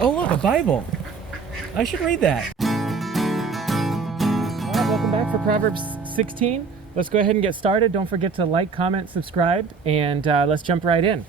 Oh, look, a Bible. I should read that. All right, welcome back for Proverbs 16. Let's go ahead and get started. Don't forget to like, comment, subscribe, and let's jump right in.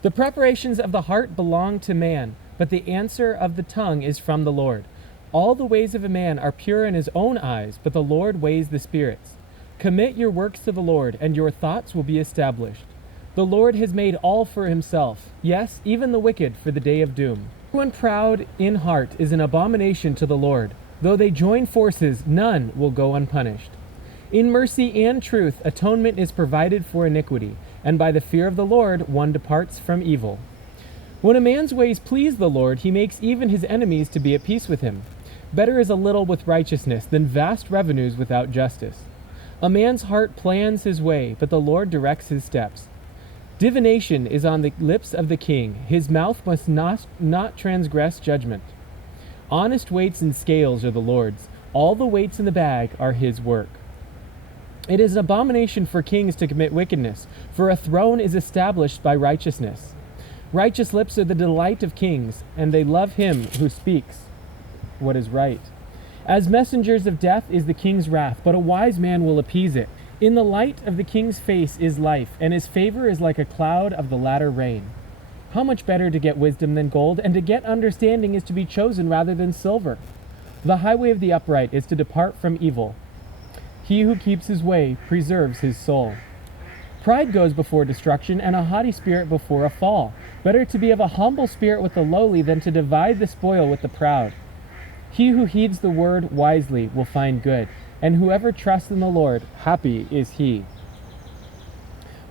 The preparations of the heart belong to man, but the answer of the tongue is from the Lord. All the ways of a man are pure in his own eyes, but the Lord weighs the spirits. Commit your works to the Lord, and your thoughts will be established. The Lord has made all for himself, yes, even the wicked for the day of doom. Everyone proud in heart is an abomination to the Lord. Though they join forces, none will go unpunished. In mercy and truth, atonement is provided for iniquity, and by the fear of the Lord, one departs from evil. When a man's ways please the Lord, he makes even his enemies to be at peace with him. Better is a little with righteousness than vast revenues without justice. A man's heart plans his way, but the Lord directs his steps. Divination is on the lips of the king. His mouth must not transgress judgment. Honest weights and scales are the Lord's. All the weights in the bag are his work. It is an abomination for kings to commit wickedness, for a throne is established by righteousness. Righteous lips are the delight of kings, and they love him who speaks what is right. As messengers of death is the king's wrath, but a wise man will appease it. In the light of the king's face is life, and his favor is like a cloud of the latter rain. How much better to get wisdom than gold, and to get understanding is to be chosen rather than silver. The highway of the upright is to depart from evil. He who keeps his way preserves his soul. Pride goes before destruction, and a haughty spirit before a fall. Better to be of a humble spirit with the lowly than to divide the spoil with the proud. He who heeds the word wisely will find good, and whoever trusts in the Lord, happy is he.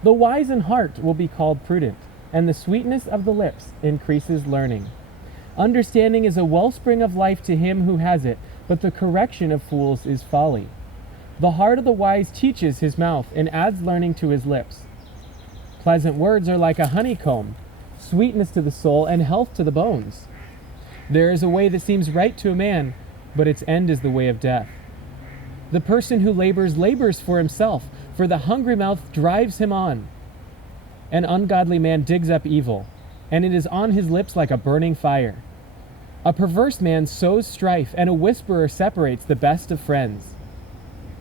The wise in heart will be called prudent, and the sweetness of the lips increases learning. Understanding is a wellspring of life to him who has it, but the correction of fools is folly. The heart of the wise teaches his mouth, and adds learning to his lips. Pleasant words are like a honeycomb, sweetness to the soul and health to the bones. There is a way that seems right to a man, but its end is the way of death. The person who labors for himself, for the hungry mouth drives him on. An ungodly man digs up evil, and it is on his lips like a burning fire. A perverse man sows strife, and a whisperer separates the best of friends.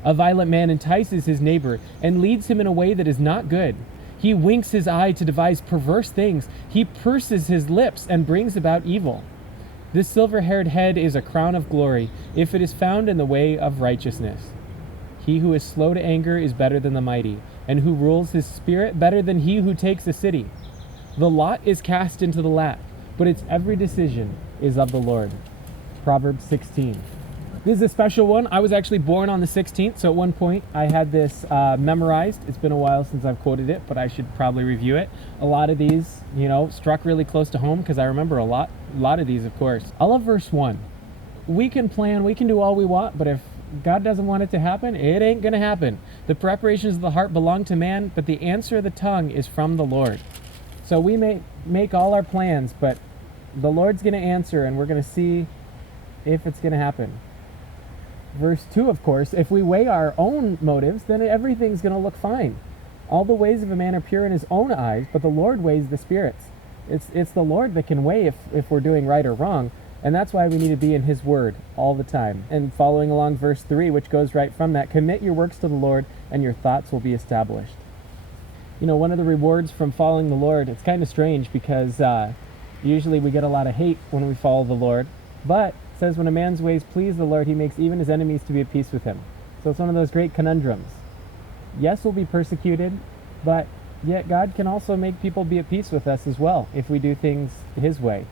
A violent man entices his neighbor, and leads him in a way that is not good. He winks his eye to devise perverse things. He purses his lips, and brings about evil. This silver-haired head is a crown of glory, if it is found in the way of righteousness. He who is slow to anger is better than the mighty, and who rules his spirit better than he who takes a city. The lot is cast into the lap, but its every decision is of the Lord. Proverbs 16. This is a special one. I was actually born on the 16th, so at one point I had this memorized. It's been a while since I've quoted it, but I should probably review it. A lot of these, struck really close to home because I remember a lot of these, of course. I love verse 1. We can plan, we can do all we want, but if God doesn't want it to happen, it ain't going to happen. The preparations of the heart belong to man, but the answer of the tongue is from the Lord. So we may make all our plans, but the Lord's going to answer, and we're going to see if it's going to happen. Verse 2, of course, if we weigh our own motives, then everything's going to look fine. All the ways of a man are pure in his own eyes, but the Lord weighs the spirits. It's the Lord that can weigh if we're doing right or wrong, and that's why we need to be in his word all the time. And following along verse 3, which goes right from that, commit your works to the Lord, and your thoughts will be established. One of the rewards from following the Lord, it's kind of strange because usually we get a lot of hate when we follow the Lord, but it says when a man's ways please the Lord, he makes even his enemies to be at peace with him. So it's one of those great conundrums. Yes, we'll be persecuted, but yet God can also make people be at peace with us as well if we do things his way.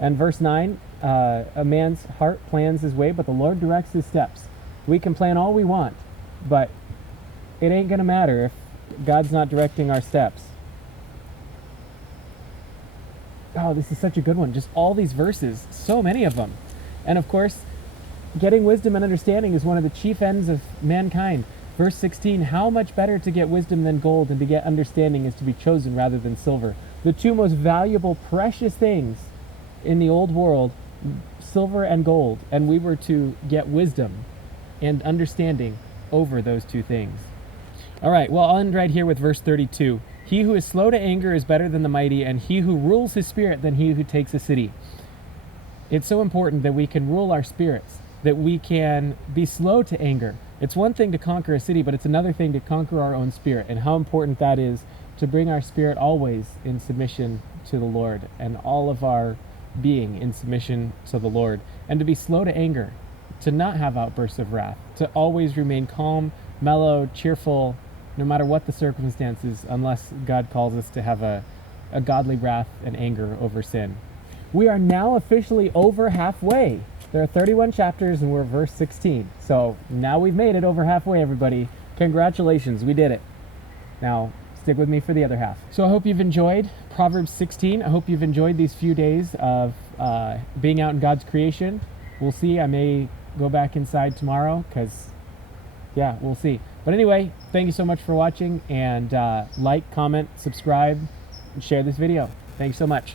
And verse 9, a man's heart plans his way, but the Lord directs his steps. We can plan all we want, but it ain't going to matter if God's not directing our steps. Oh, this is such a good one. Just all these verses, so many of them. And of course, getting wisdom and understanding is one of the chief ends of mankind. Verse 16, how much better to get wisdom than gold, and to get understanding is to be chosen rather than silver. The two most valuable, precious things in the old world, silver and gold. And we were to get wisdom and understanding over those two things. All right, well, I'll end right here with verse 32. He who is slow to anger is better than the mighty, and he who rules his spirit than he who takes a city. It's so important that we can rule our spirits, that we can be slow to anger. It's one thing to conquer a city, but it's another thing to conquer our own spirit, and how important that is to bring our spirit always in submission to the Lord, and all of our being in submission to the Lord, and to be slow to anger, to not have outbursts of wrath, to always remain calm, mellow, cheerful, no matter what the circumstances, unless God calls us to have a godly wrath and anger over sin. We are now officially over halfway. There are 31 chapters and we're verse 16. So now we've made it over halfway, everybody. Congratulations, we did it. Now, stick with me for the other half. So I hope you've enjoyed Proverbs 16. I hope you've enjoyed these few days of being out in God's creation. We'll see. I may go back inside tomorrow because, yeah, we'll see. But anyway, thank you so much for watching, and like, comment, subscribe, and share this video. Thanks so much.